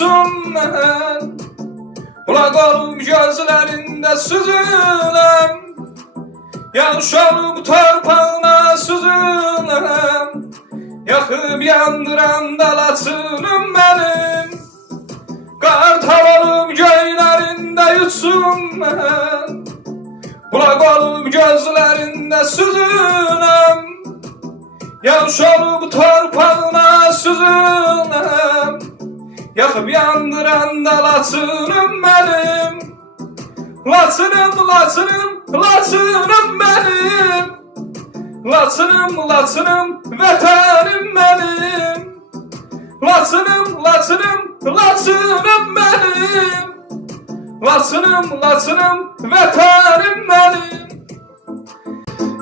yutsun mən. Qulaq olub gözlərində süzüləm, yağış olub torpağına süzüləm. Yaxıb yandıran da Laçınım mənim, qartal olub göylərində yutsun mən. Qulaq olub gözlərində süzüləm, yağış olub torpağına süzüləm. Yaxıb yandıran da Laçınım mənim. Laçınım, Laçınım, Laçınım mənim. Laçınım, Laçınım, vətənim mənim. Laçınım, Laçınım, Laçınım mənim. Laçınım, Laçınım, vətənim mənim.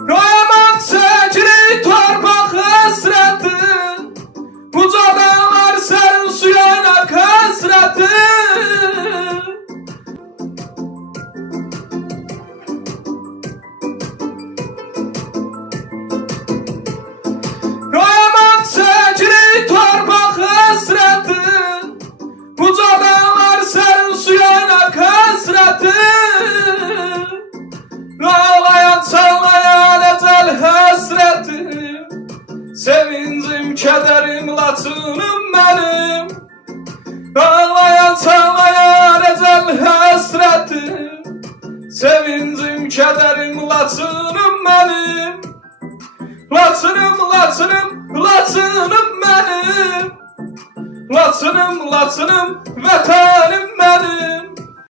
Yaman çəkili torpaq həsrəti, uca dağlar sərin suyana kəsrəti. Yaman çəkili torpaq həsrəti, uca dağlar sərin suyana kəsrəti. Ağlayan çağlayan əcəl həsrəti, sevincim, kədərim, Laçınım mənim. Ağlayan çağlayan əcəl həsrəti, sevincim, kədərim, Laçınım mənim. Laçınım, Laçınım, Laçınım mənim. Laçınım, Laçınım, vətənim mənim.